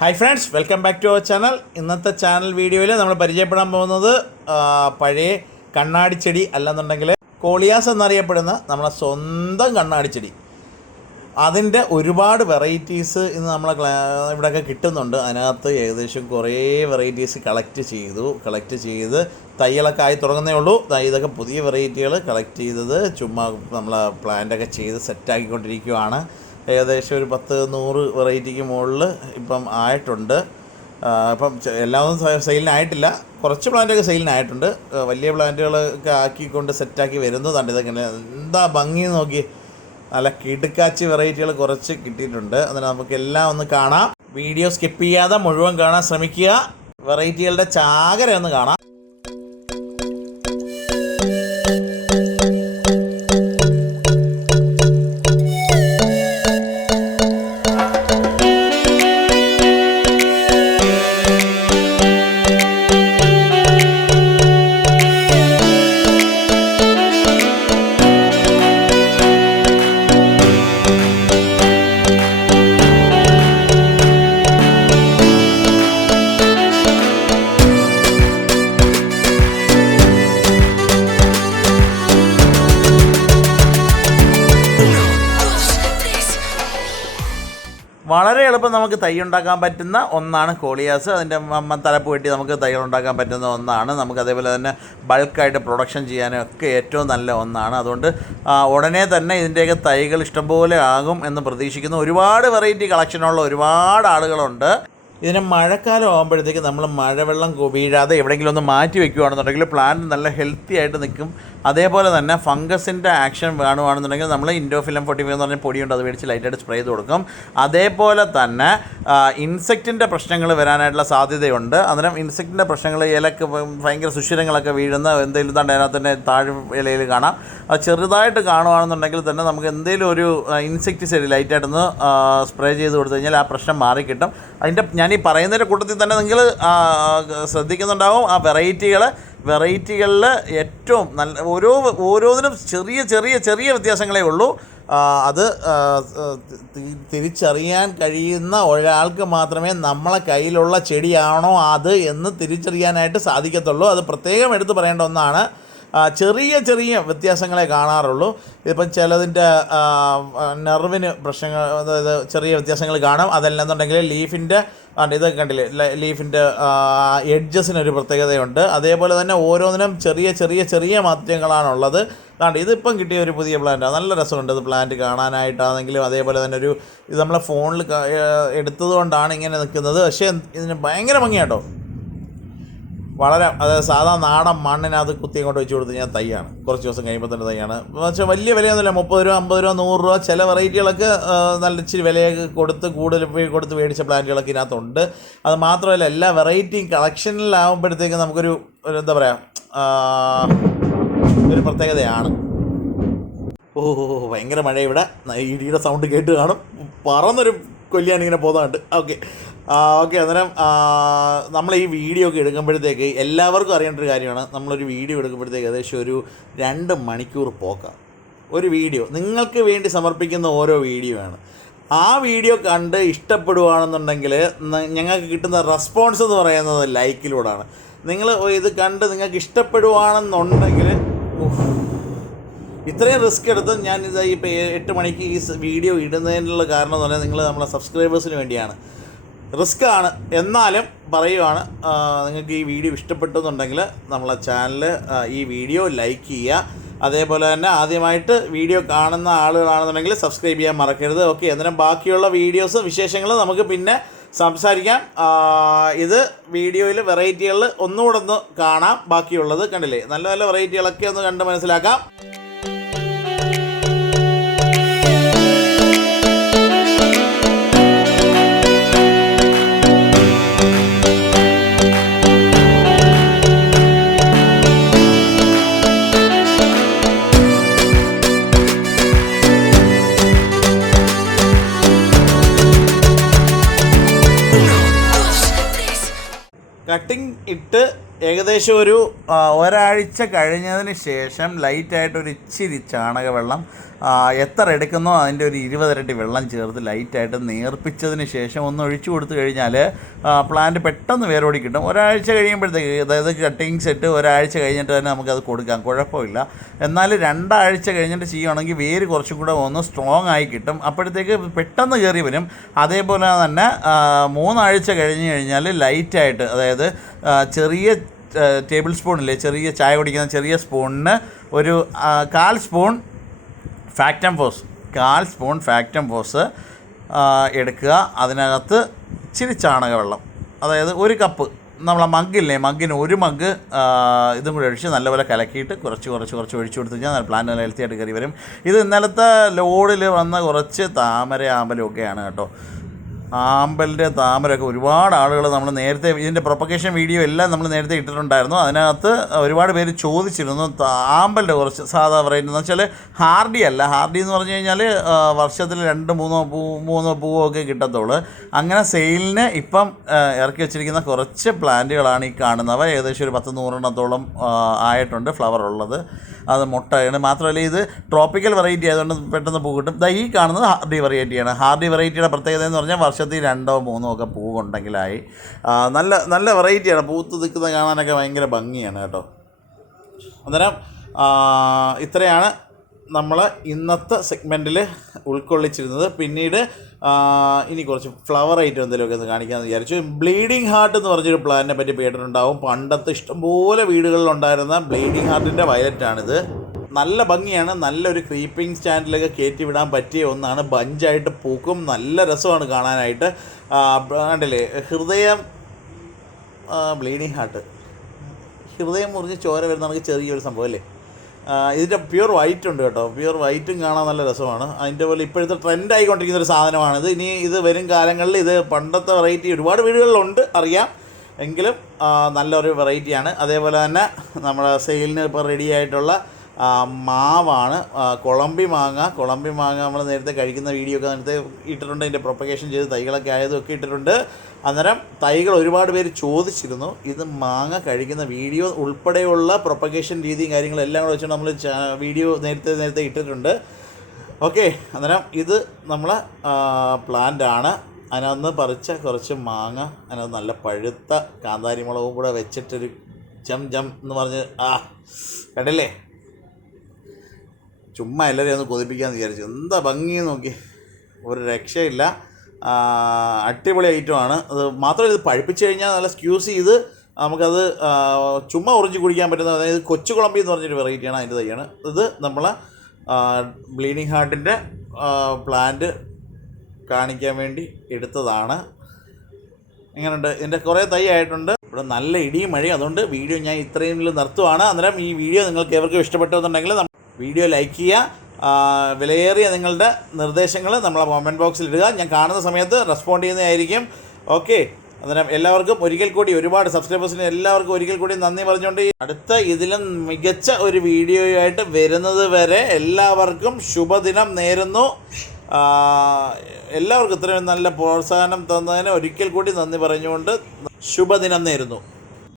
Hi friends, welcome back to our channel. ഇന്നത്തെ channel വീഡിയോയിൽ നമ്മൾ പരിചയപ്പെടാൻ പോകുന്നത് പഴയ കണ്ണാടിച്ചെടി അല്ലെന്നുണ്ടെങ്കിൽ കോളിയാസ് എന്നറിയപ്പെടുന്ന നമ്മളെ സ്വന്തം കണ്ണാടിച്ചെടി. അതിൻ്റെ ഒരുപാട് വെറൈറ്റീസ് ഇന്ന് നമ്മളെ ഇവിടെയൊക്കെ കിട്ടുന്നുണ്ട്. അതിനകത്ത് ഏകദേശം കുറേ വെറൈറ്റീസ് കളക്ട് ചെയ്ത് തൈകളൊക്കെ ആയി തുടങ്ങുന്നേ ഉള്ളൂ. ഇതൊക്കെ പുതിയ വെറൈറ്റികൾ കളക്ട് ചെയ്തത് ചുമ്മാ നമ്മൾ പ്ലാന്റൊക്കെ ചെയ്ത് സെറ്റാക്കിക്കൊണ്ടിരിക്കുകയാണ്. ഏകദേശം ഒരു 10-100 വെറൈറ്റിക്ക് മുകളിൽ ഇപ്പം ആയിട്ടുണ്ട്. ഇപ്പം എല്ലാവരും സെയിലിനായിട്ടില്ല, കുറച്ച് പ്ലാന്റൊക്കെ സെയിലിനായിട്ടുണ്ട്. വലിയ പ്ലാന്റുകളൊക്കെ ആക്കിക്കൊണ്ട് സെറ്റാക്കി വരുന്നതാണ്. ഇതൊക്കെ എന്താ ഭംഗി നോക്കി, നല്ല കിടുക്കാച്ചി വെറൈറ്റികൾ കുറച്ച് കിട്ടിയിട്ടുണ്ട്. അതിന് നമുക്കെല്ലാം ഒന്ന് കാണാം. വീഡിയോ സ്കിപ്പ് ചെയ്യാതെ മുഴുവൻ കാണാൻ ശ്രമിക്കുക. വെറൈറ്റികളുടെ ചാകര ഒന്ന് കാണാം. വളരെ എളുപ്പം നമുക്ക് തൈ ഉണ്ടാക്കാൻ പറ്റുന്ന ഒന്നാണ് കോളിയാസ്. അതിൻ്റെ തലപ്പ് വെട്ടി നമുക്ക് തൈകൾ ഉണ്ടാക്കാൻ പറ്റുന്ന ഒന്നാണ്. നമുക്ക് അതേപോലെ തന്നെ ബൾക്കായിട്ട് പ്രൊഡക്ഷൻ ചെയ്യാനൊക്കെ ഏറ്റവും നല്ല ഒന്നാണ്. അതുകൊണ്ട് ഉടനെ തന്നെ ഇതിൻ്റെയൊക്കെ തൈകൾ ഇഷ്ടംപോലെ ആകും എന്ന് പ്രതീക്ഷിക്കുന്നു. ഒരുപാട് വെറൈറ്റി കളക്ഷനുള്ള ഒരുപാട് ആളുകളുണ്ട്. ഇതിന് മഴക്കാലം ആകുമ്പോഴത്തേക്ക് നമ്മൾ മഴവെള്ളം വീഴാതെ എവിടെയെങ്കിലും ഒന്ന് മാറ്റി വയ്ക്കുകയാണെന്നുണ്ടെങ്കിൽ പ്ലാന്റ് നല്ല ഹെൽത്തി ആയിട്ട് നിൽക്കും. അതേപോലെ തന്നെ ഫംഗസിൻ്റെ ആക്ഷൻ വേണമെന്നുണ്ടെങ്കിൽ നമ്മൾ ഇൻഡോഫിലം 45 എന്ന് പറഞ്ഞ പൊടിയുണ്ട്, അത് മേടിച്ച് ലൈറ്റായിട്ട് സ്പ്രേ ചെയ്ത് കൊടുക്കും. അതേപോലെ തന്നെ ഇൻസെക്റ്റിൻ്റെ പ്രശ്നങ്ങൾ വരാനായിട്ടുള്ള സാധ്യതയുണ്ട്. അന്നേരം ഇൻസെക്റ്റിൻ്റെ പ്രശ്നങ്ങൾ ഇലക്ക് ഭയങ്കര സുഷിരങ്ങളൊക്കെ വീഴുന്ന എന്തെങ്കിലും തന്നെ അതിനകത്ത് തന്നെ താഴെ ഇലയിൽ കാണാം. അത് ചെറുതായിട്ട് കാണുകയാണെന്നുണ്ടെങ്കിൽ തന്നെ നമുക്ക് എന്തെങ്കിലും ഒരു ഇൻസെക്ടിസൈഡ് ലൈറ്റായിട്ടൊന്ന് സ്പ്രേ ചെയ്ത് കൊടുത്തു കഴിഞ്ഞാൽ ആ പ്രശ്നം മാറിക്കിട്ടും. അതിൻ്റെ ഞാൻ ഈ പറയുന്നതിൻ്റെ കൂട്ടത്തിൽ തന്നെ നിങ്ങൾ ശ്രദ്ധിക്കുന്നുണ്ടാവും ആ വെറൈറ്റികളിൽ ഏറ്റവും നല്ല ഓരോന്നിനും ചെറിയ വ്യത്യാസങ്ങളേ ഉള്ളൂ. അത് തിരിച്ചറിയാൻ കഴിയുന്ന ഒരാൾക്ക് മാത്രമേ നമ്മളെ കയ്യിലുള്ള ചെടിയാണോ അത് എന്ന് തിരിച്ചറിയാനായിട്ട് സാധിക്കത്തുള്ളൂ. അത് പ്രത്യേകം എടുത്തു പറയേണ്ട ഒന്നാണ്. ചെറിയ വ്യത്യാസങ്ങളെ കാണാറുള്ളൂ. ഇപ്പം ചിലതിൻ്റെ നെർവിന് പ്രശ്നങ്ങൾ, അതായത് ചെറിയ വ്യത്യാസങ്ങൾ കാണും. അതല്ലെന്നുണ്ടെങ്കിൽ ലീഫിൻ്റെ ഇതൊക്കെ കണ്ടില്ലേ, ലീഫിൻ്റെ എഡ്ജസിനൊരു പ്രത്യേകതയുണ്ട്. അതേപോലെ തന്നെ ഓരോന്നിനും ചെറിയ മാറ്റങ്ങളാണുള്ളത്. ഇതിപ്പം കിട്ടിയ ഒരു പുതിയ പ്ലാന്റാണ്, നല്ല രസമുണ്ട് ഇത് പ്ലാന്റ് കാണാനായിട്ടാണെങ്കിലും. അതേപോലെ തന്നെ ഇത് നമ്മളെ ഫോണിൽ എടുത്തത് കൊണ്ടാണ് ഇങ്ങനെ നിൽക്കുന്നത്. പക്ഷേ ഇതിന് ഭയങ്കര ഭംഗിയാട്ടോ. വളരെ, അതായത് സാധാ നാടൻ മണ്ണിനകത്ത് കുത്തി കൊണ്ട് വെച്ച് കൊടുത്ത് ഞാൻ തൈയാണ്. കുറച്ച് ദിവസം കഴിയുമ്പോൾ തന്നെ തൈയാണ്. പക്ഷേ വലിയ വിലയൊന്നുമില്ല, 30 രൂപ 50 രൂപ 100 രൂപ. ചില വെറൈറ്റികളൊക്കെ നല്ല ഇച്ചിരി വിലയൊക്കെ കൂടുതൽ കൊടുത്ത് മേടിച്ച പ്ലാന്റുകളൊക്കെ ഇതിനകത്തുണ്ട്. അത് മാത്രമല്ല, എല്ലാ വെറൈറ്റിയും കളക്ഷനിലാകുമ്പോഴത്തേക്കും നമുക്കൊരു എന്താ പറയുക, ഒരു പ്രത്യേകതയാണ്. ഭയങ്കര മഴ ഇവിടെ, ഇടിയുടെ സൗണ്ട് കേട്ട് കാണും. പറന്നൊരു കൊല്ലിയാനിങ്ങനെ പോകുന്നുണ്ട്. ഓക്കെ അന്നേരം നമ്മൾ ഈ വീഡിയോ ഒക്കെ എടുക്കുമ്പോഴത്തേക്ക് എല്ലാവർക്കും അറിയേണ്ട ഒരു കാര്യമാണ്. നമ്മളൊരു വീഡിയോ എടുക്കുമ്പോഴത്തേക്ക് ഏകദേശം ഒരു 2 മണിക്കൂർ പോക്കാം. ഒരു വീഡിയോ നിങ്ങൾക്ക് വേണ്ടി സമർപ്പിക്കുന്ന ഓരോ വീഡിയോ ആണ്. ആ വീഡിയോ കണ്ട് ഇഷ്ടപ്പെടുകയാണെന്നുണ്ടെങ്കിൽ ഞങ്ങൾക്ക് കിട്ടുന്ന റെസ്പോൺസ് എന്ന് പറയുന്നത് ലൈക്കിലൂടെയാണ്. നിങ്ങൾ ഇത് കണ്ട് നിങ്ങൾക്ക് ഇഷ്ടപ്പെടുകയാണെന്നുണ്ടെങ്കിൽ, ഇത്രയും റിസ്ക് എടുത്ത് ഞാനിത് ഇപ്പോൾ 8 മണിക്ക് ഈ വീഡിയോ ഇടുന്നതിനുള്ള കാരണം എന്ന് പറഞ്ഞാൽ നിങ്ങൾ നമ്മളെ സബ്സ്ക്രൈബേഴ്സിന് വേണ്ടിയാണ്. റിസ്ക്കാണ്, എന്നാലും പറയുവാണ്, നിങ്ങൾക്ക് ഈ വീഡിയോ ഇഷ്ടപ്പെട്ടെന്നുണ്ടെങ്കിൽ നമ്മളെ ചാനൽ ഈ വീഡിയോ ലൈക്ക് ചെയ്യുക. അതേപോലെ തന്നെ ആദ്യമായിട്ട് വീഡിയോ കാണുന്ന ആളുകളാണെന്നുണ്ടെങ്കിൽ സബ്സ്ക്രൈബ് ചെയ്യാൻ മറക്കരുത്. ഓക്കെ, അന്നേരം ബാക്കിയുള്ള വീഡിയോസ് വിശേഷങ്ങൾ നമുക്ക് പിന്നെ സംസാരിക്കാം. ഇത് വീഡിയോയിൽ വെറൈറ്റികളിൽ ഒന്നുകൂടെ ഒന്ന് കാണാം. ബാക്കിയുള്ളത് കണ്ടില്ലേ, നല്ല വെറൈറ്റികളൊക്കെ ഒന്ന് കണ്ട് മനസ്സിലാക്കാം. കട്ടിങ് ഇട്ട് ഏകദേശം ഒരു ഒരാഴ്ച കഴിഞ്ഞതിന് ശേഷം ലൈറ്റായിട്ടൊരു ഇച്ചിരി ചാണകവെള്ളം എത്ര എടുക്കുന്നോ അതിൻ്റെ ഒരു 20 ഇരട്ടി വെള്ളം ചേർത്ത് ലൈറ്റായിട്ട് നേർപ്പിച്ചതിന് ശേഷം ഒന്ന് ഒഴിച്ചു കൊടുത്തു കഴിഞ്ഞാൽ പ്ലാന്റ് പെട്ടെന്ന് വേരോടി കിട്ടും. ഒരാഴ്ച കഴിയുമ്പോഴത്തേക്ക്, അതായത് കട്ടിങ്സ് ഇട്ട് ഒരാഴ്ച കഴിഞ്ഞിട്ട് തന്നെ നമുക്കത് കൊടുക്കാം, കുഴപ്പമില്ല. എന്നാൽ 2 ആഴ്ച കഴിഞ്ഞിട്ട് ചെയ്യുകയാണെങ്കിൽ വേര് കുറച്ചും കൂടെ ഒന്ന് സ്ട്രോങ് ആയി കിട്ടും. അപ്പോഴത്തേക്ക് പെട്ടെന്ന് കയറി വരും. അതേപോലെ തന്നെ 3 ആഴ്ച കഴിഞ്ഞ് കഴിഞ്ഞാൽ ലൈറ്റായിട്ട്, അതായത് ചെറിയ ടേബിൾ സ്പൂണില്ലേ, ചെറിയ ചായ കുടിക്കുന്ന ചെറിയ സ്പൂണിന് ഒരു 1/4 സ്പൂൺ ഫാക്ടം ഫോസ് എടുക്കുക. അതിനകത്ത് ഇച്ചിരി ചാണകവെള്ളം, അതായത് 1 കപ്പ് നമ്മളെ മഗ്ഗില്ലേ, മഗ്ഗിന് 1 മഗ്ഗ് ഇതും കൂടി ഒഴിച്ച് നല്ലപോലെ കലക്കിയിട്ട് കുറച്ച് ഒഴിച്ചു കൊടുത്തു കഴിഞ്ഞാൽ പ്ലാന്റ് നല്ല ഹെൽത്തി ആയിട്ട് കയറി വരും. ഇത് ഇന്നലത്തെ ലോഡിൽ വന്ന കുറച്ച് താമര ആമ്പലും ഒക്കെയാണ് കേട്ടോ. ആമ്പലിൻ്റെ താമരയൊക്കെ ഒരുപാട് ആളുകൾ നമ്മൾ നേരത്തെ ഇതിൻ്റെ പ്രൊപ്പഗേഷൻ വീഡിയോ എല്ലാം നമ്മൾ നേരത്തെ ഇട്ടിട്ടുണ്ടായിരുന്നു. അതിനകത്ത് ഒരുപാട് പേര് ചോദിച്ചിരുന്നു ആമ്പലിൻ്റെ കുറച്ച് സാധാ വെറൈറ്റി എന്ന് വെച്ചാൽ ഹാർഡി അല്ല. ഹാർഡി എന്ന് പറഞ്ഞു കഴിഞ്ഞാൽ വർഷത്തിൽ 2-3 പൂവൊക്കെ കിട്ടത്തുള്ളൂ. അങ്ങനെ സെയിലിന് ഇപ്പം ഇറക്കി വെച്ചിരിക്കുന്ന കുറച്ച് പ്ലാന്റുകളാണ് ഈ കാണുന്നവ. ഏകദേശം ഒരു 10-100 എണ്ണത്തോളം ആയിട്ടുണ്ട് ഫ്ലവർ ഉള്ളത്. അത് മുട്ടയാണ്. മാത്രമല്ല ഇത് ട്രോപ്പിക്കൽ വെറൈറ്റി ആയതുകൊണ്ട് പെട്ടെന്ന് പൂ കിട്ടും. ഈ കാണുന്നത് ഹാർഡി വെറൈറ്റിയാണ്. ഹാർഡി വെറൈറ്റിയുടെ പ്രത്യേകത എന്ന് പറഞ്ഞാൽ വർഷത്തിൽ 2-3 ഒക്കെ പൂവുണ്ടെങ്കിലായി. നല്ല വെറൈറ്റിയാണ്. പൂത്ത് നിൽക്കുന്നത് കാണാനൊക്കെ ഭയങ്കര ഭംഗിയാണ് കേട്ടോ. അന്നേരം ഇത്രയാണ് നമ്മൾ ഇന്നത്തെ സെഗ്മെൻറ്റിൽ ഉൾക്കൊള്ളിച്ചിരുന്നത്. പിന്നീട് ഇനി കുറച്ച് ഫ്ലവർ ഐറ്റം എന്തെങ്കിലുമൊക്കെ ഒന്ന് കാണിക്കാമെന്ന് വിചാരിച്ചു. ബ്ലീഡിങ് ഹാർട്ട് എന്ന് പറഞ്ഞൊരു പ്ലാന്റിനെ പറ്റി കേട്ടിട്ടുണ്ടാവും. പണ്ടത്തെ ഇഷ്ടംപോലെ വീടുകളിലുണ്ടായിരുന്ന ബ്ലീഡിങ് ഹാർട്ടിൻ്റെ വയലറ്റാണിത്. നല്ല ഭംഗിയാണ്. നല്ലൊരു ക്രീപ്പിംഗ് സ്റ്റാൻഡിലൊക്കെ കയറ്റി വിടാൻ പറ്റിയ ഒന്നാണ്. ബഞ്ചായിട്ട് പൂക്കും, നല്ല രസമാണ് കാണാനായിട്ട്. കണ്ടില്ലേ, ഹൃദയം, ബ്ലീഡിങ് ഹാർട്ട്, ഹൃദയം മുറിഞ്ഞ് ചോര വരുന്ന നമുക്ക് ചെറിയൊരു സംഭവം അല്ലേ. ഇതിൻ്റെ പ്യുവർ വൈറ്റ് ഉണ്ട് കേട്ടോ. പ്യുവർ വൈറ്റും കാണാൻ നല്ല രസമാണ്. അതിൻ്റെ പോലെ ഇപ്പോഴത്തെ ട്രെൻഡ് ആയിക്കൊണ്ടിരിക്കുന്ന ഒരു സാധനമാണിത്. ഇനി ഇത് വരും കാലങ്ങളിൽ ഇത് പണ്ടത്തെ വെറൈറ്റി ഒരുപാട് വീടുകളിലുണ്ട് അറിയാം, എങ്കിലും നല്ലൊരു വെറൈറ്റിയാണ്. അതേപോലെ തന്നെ നമ്മുടെ സെയിലിന് ഇപ്പോൾ റെഡി ആയിട്ടുള്ള മാവാണ് കൊളമ്പി മാങ്ങ. നമ്മൾ നേരത്തെ കഴിക്കുന്ന വീഡിയോ ഒക്കെ നേരത്തെ ഇട്ടിട്ടുണ്ട്. അതിൻ്റെ പ്രൊപ്പഗേഷൻ ചെയ്ത് തൈകളൊക്കെ ആയതൊക്കെ ഇട്ടിട്ടുണ്ട്. അന്നേരം തൈകൾ ഒരുപാട് പേര് ചോദിച്ചിരുന്നു. ഇത് മാങ്ങ കഴിക്കുന്ന വീഡിയോ ഉൾപ്പെടെയുള്ള പ്രൊപ്പഗേഷൻ രീതിയും കാര്യങ്ങളും എല്ലാം കൂടെ വെച്ചാൽ നമ്മൾ വീഡിയോ നേരത്തെ ഇട്ടിട്ടുണ്ട്. ഓക്കെ, അന്നേരം ഇത് നമ്മളെ പ്ലാന്റാണ്. അതിനകത്ത് പറിച്ച കുറച്ച് മാങ്ങ, അതിനകത്ത് നല്ല പഴുത്ത കാന്താരി മുളകും കൂടെ വെച്ചിട്ടൊരു ജം എന്ന് പറഞ്ഞ് കണ്ടില്ലേ, ചുമ്മാ എല്ലാവരെയും ഒന്ന് കൊതിപ്പിക്കാമെന്ന് വിചാരിച്ചു. എന്താ ഭംഗി നോക്കി, ഒരു രക്ഷയില്ല. അടിപൊളി ഐറ്റമാണ്. അത് മാത്രമല്ല ഇത് പഴുപ്പിച്ച് കഴിഞ്ഞാൽ നല്ല സ്ക്യൂസ് ചെയ്ത് നമുക്കത് ചുമ്മാ ഉറിഞ്ച് കുടിക്കാൻ പറ്റുന്ന, അതായത് കൊച്ചു കുളമ്പി എന്ന് പറഞ്ഞൊരു വെറൈറ്റിയാണ്. അതിൻ്റെ തൈയാണ് ഇത്. നമ്മളെ ബ്ലീഡിങ് ഹാർട്ടിൻ്റെ പ്ലാന്റ് കാണിക്കാൻ വേണ്ടി എടുത്തതാണ്. എങ്ങനെയുണ്ട്? ഇതിൻ്റെ കുറേ തൈ ആയിട്ടുണ്ട്. ഇവിടെ നല്ല ഇടിയും മഴയും, അതുകൊണ്ട് വീഡിയോ ഞാൻ ഇത്രയും നിർത്തുവാണ്. അന്നേരം ഈ വീഡിയോ നിങ്ങൾക്ക് എവർക്കും ഇഷ്ടപ്പെട്ടെന്നുണ്ടെങ്കിൽ വീഡിയോ ലൈക്ക് ചെയ്യുക. വിലയേറിയ നിങ്ങളുടെ നിർദ്ദേശങ്ങൾ നമ്മളെ കമൻറ്റ് ബോക്സിൽ ഇടുക. ഞാൻ കാണുന്ന സമയത്ത് റെസ്പോണ്ട് ചെയ്യുന്നതായിരിക്കും. ഓക്കെ, അന്നേരം എല്ലാവർക്കും ഒരിക്കൽ കൂടി, ഒരുപാട് സബ്സ്ക്രൈബേഴ്സിന് എല്ലാവർക്കും ഒരിക്കൽ കൂടി നന്ദി പറഞ്ഞുകൊണ്ട് അടുത്ത ഇതിലും മികച്ച ഒരു വീഡിയോയായിട്ട് വരുന്നത് വരെ എല്ലാവർക്കും ശുഭദിനം നേരുന്നു. എല്ലാവർക്കും ഇത്രയും നല്ല പ്രോത്സാഹനം തന്നതിന് ഒരിക്കൽ കൂടി നന്ദി പറഞ്ഞുകൊണ്ട് ശുഭദിനം നേരുന്നു.